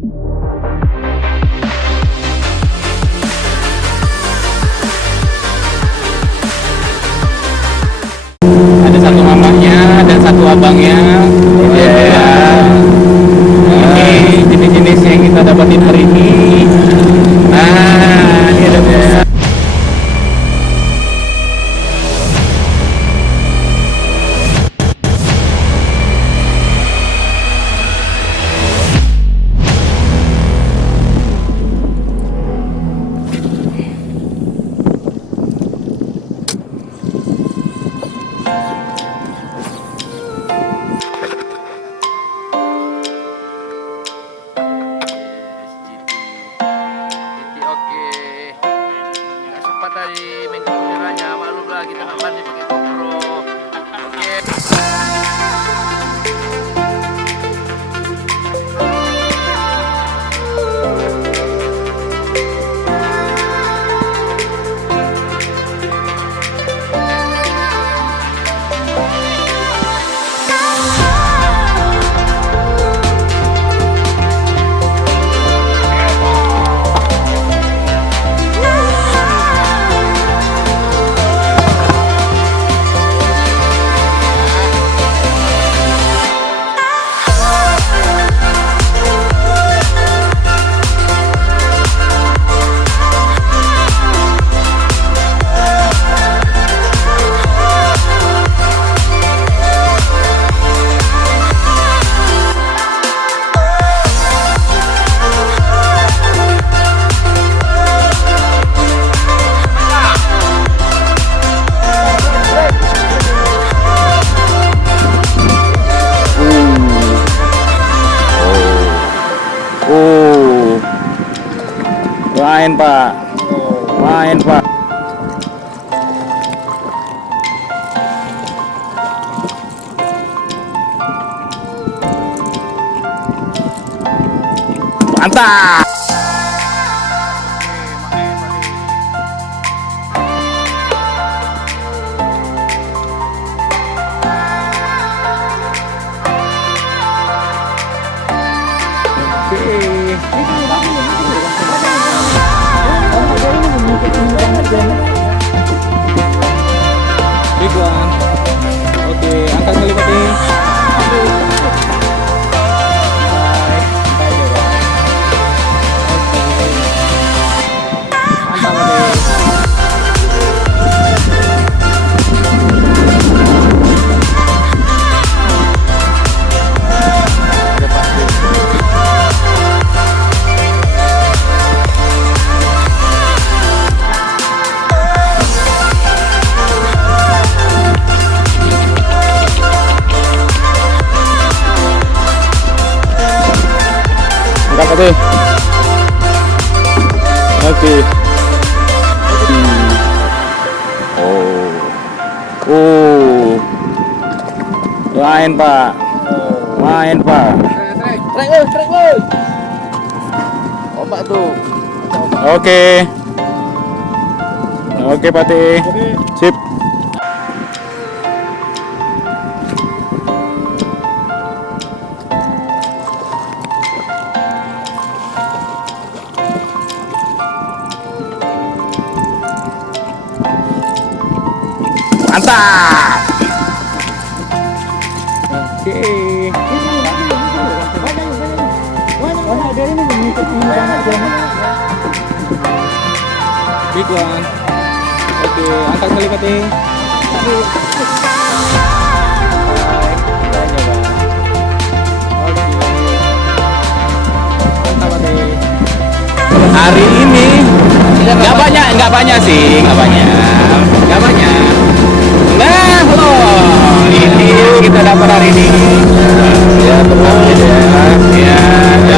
Ada satu mamanya dan satu abangnya. Ini jenis-jenis yang kita dapatin hari ini. Nah, ini ada tadi mencoba maklum lah kita nggak mandi pakai GoPro. Oke. Main Pak, main Pak. Mantap. Big one. Oke, angkat kali Pak. Oke. Oke. Oh. Main Pak. Main Pak. Trek woi. Ombak tuh. Oke. Oke Pak T. Sip. Mantap. Oke. Big one. Oke, angkat kali Pak T. Hari ini nggak banyak sih, nggak banyak. Nah, loh, ini kita dapat hari ini. Ya, tenang aja ya. Ya,